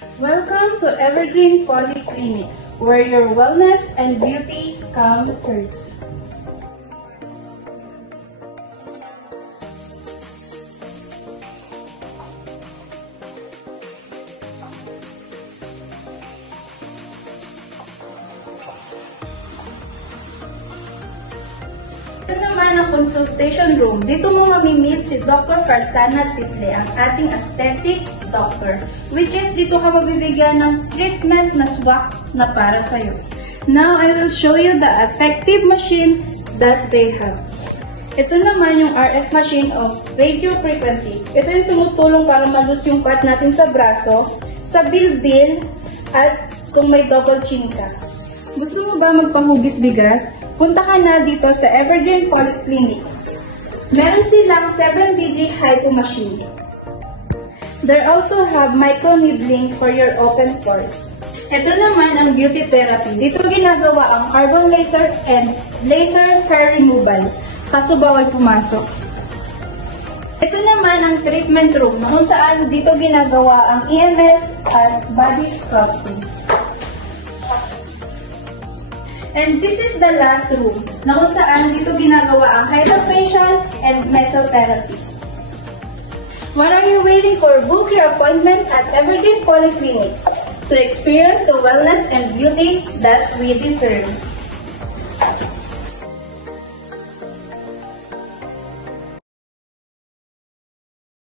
Welcome to Evergreen Polyclinic, where your wellness and beauty come first. Ito naman ang consultation room. Dito mo mamimit si Dr. Karsana Title, ang ating aesthetic doctor, which is dito ka mabibigyan ng treatment na swak na para sa'yo. Now, I will show you the effective machine that they have. Ito naman yung RF machine of radio frequency. Ito yung tumutulong para malus yung part natin sa braso, sa bilbil, at kung may double chin ka. Gusto mo ba magpahugis bigas? Punta ka na dito sa Evergreen Polyclinic. Meron silang 7DG hypo machine. They also have micro-needling for your open pores. Ito naman ang beauty therapy. Dito ginagawa ang carbon laser and laser hair removal. Kaso bawal pumasok. Ito naman ang treatment room kung saan dito ginagawa ang EMS at body sculpting. And this is the last room na kung saan dito ginagawa ang hydrofacial and mesotherapy. What are you waiting for? Book your appointment at Evergreen Polyclinic to experience the wellness and beauty that we deserve.